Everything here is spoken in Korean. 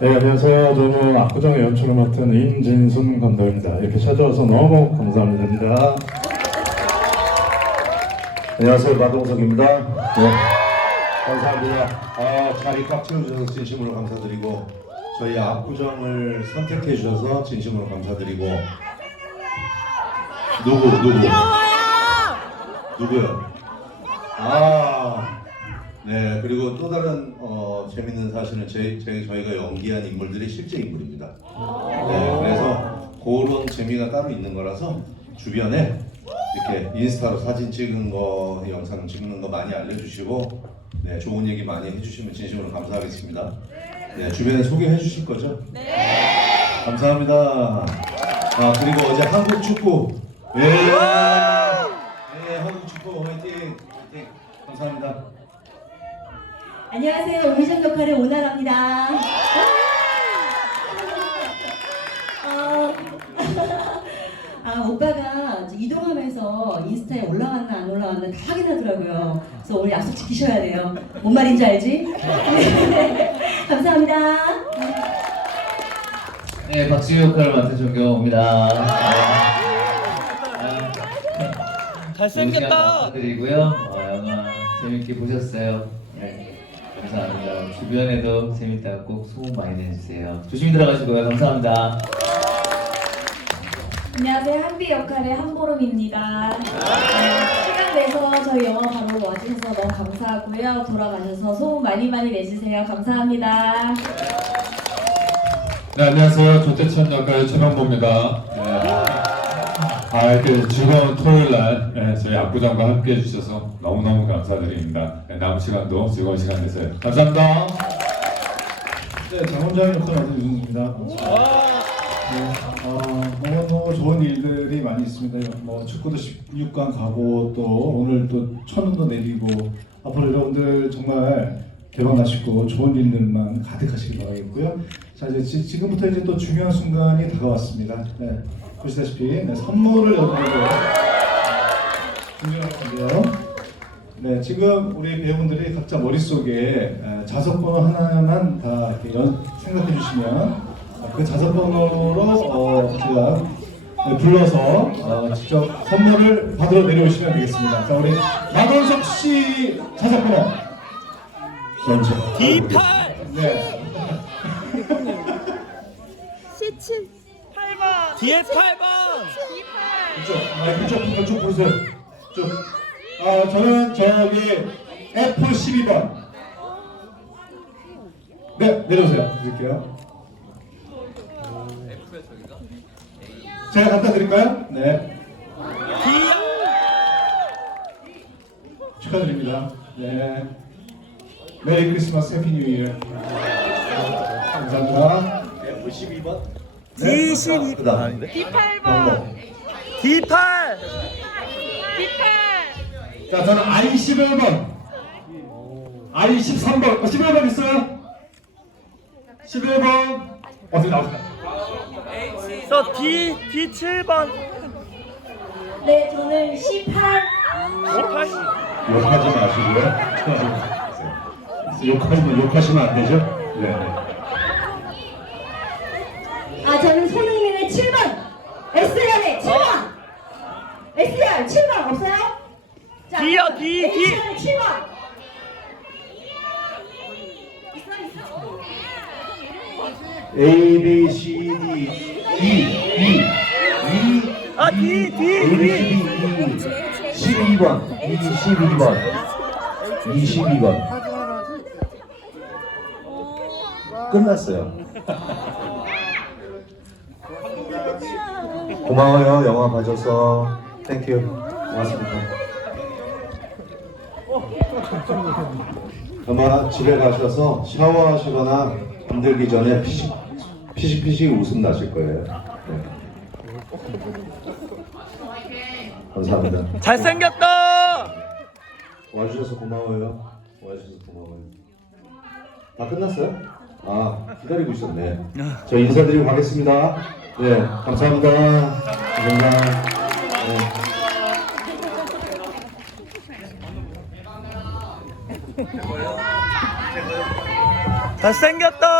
네, 안녕하세요. 저는 압구정의 연출을 맡은 임진순 감독입니다. 이렇게 찾아와서 너무 감사합니다. 안녕하세요 마동석입니다. 네. 감사합니다. 아, 자리 꽉 채워주셔서 진심으로 감사드리고 저희 압구정을 선택해 주셔서 진심으로 감사드리고 누구 누구 누구요? 아, 네 그리고 또 다른 어, 재밌는 사실은 제, 제 저희가 연기한 인물들이 실제 인물입니다. 네, 그래서 그런 재미가 따로 있는 거라서 주변에 이렇게 인스타로 사진 찍은 거, 영상 찍는 거 많이 알려주시고 네, 좋은 얘기 많이 해주시면 진심으로 감사하겠습니다. 네, 주변에 소개해 주실 거죠? 네. 감사합니다. 아 그리고 어제 한국 축구 예, 네, 한국 축구 화이팅, 화이팅. 감사합니다. 안녕하세요. 오미정 역할의 오나라입니다. 어, 아, 오빠가 이동하면서 인스타에 올라왔나 안 올라왔나 다 확인하더라고요. 그래서 오늘 약속 지키셔야 돼요. 뭔 말인지 알지? 감사합니다. 네, 박지우 역할을 맡은 정경호입니다. 잘생겼다. 감사드리고요. 어, 영화 재밌게 보셨어요. 네, 감사합니다. 주변에도 재밌다고 꼭 소문 많이 내주세요. 조심히 들어가시고요. 감사합니다. 안녕하세요. 한비 역할의 한보름입니다. 네, 시간 내서 저희 영화 바로 와주셔서 너무 감사하고요. 돌아가셔서 소문 많이 많이 내주세요. 감사합니다. 네, 안녕하세요. 조태천 역할 최명보입니다. 네. 아, 이렇게 즐거운 토요일 날 네, 저희 압구정과 함께 해주셔서 너무너무 감사드립니다. 네, 남은 시간도 즐거운 시간 되세요. 감사합니다. 네, 장원장 역할 맡은 유승입니다. 네, 어, 너무너무 좋은 일들이 많이 있습니다. 뭐 축구도 16강 가고 또 오늘 또 천운도 내리고 앞으로 여러분들 정말 나시고 좋은 일들만 가득하시길 바라겠고요. 자 이제 지, 지금부터 이제 또 중요한 순간이 다가왔습니다. 네, 보시다시피 네, 선물을 여러분들 준비할 건데요. 네, 지금 우리 배우분들이 각자 머릿속에 에, 자석번호 하나만 다 이렇게 연- 생각해 주시면 어, 그 자석번호로 어, 제가 네, 불러서 어, 직접 선물을 받으러 내려오시면 되겠습니다. 자, 우리 마돈석 씨 자석번호. 먼저 D8 네. 뒤에 8번 이쪽, 아, 이쪽, 이쪽 보세요. 쭉. 아, 저는 저기 F12번. 네, 내려오세요. 드릴게요. 제가 갖다 드릴까요? 네. 축하드립니다. 네. 메리 크리스마스 해피 뉴 이어. 감사합니다. F12번. D12 그다음 D8번. D8 자, 저는 I11번. I13번. 어, 11번 있어요? 11번. 어떻게 나오세요? 저 D D7번 네, 저는 18. 18 욕하지 마시고요. 욕하시면 욕하시면 안 되죠? 네. 아, 저는 손흥민의 7번. SR의 7번. SR 7번 없어요? D, D. SR 7번. A B C D E E. E 아 D D A B D C D E. 12번. 22번. 22번. 끝났어요. 고마워요. 영화 봐줘서. 땡큐 고맙습니다. 아마 집에 가셔서 샤워하시거나 잠들기 전에 피식 피식피식 웃음 나실 거예요. 네. 감사합니다. 잘생겼다 와주셔서 고마워요. 와주셔서 고마워요. 다 끝났어요? 아 기다리고 있었네. 저 인사드리고 가겠습니다. 네 감사합니다. 감사합니다. 네. 생겼다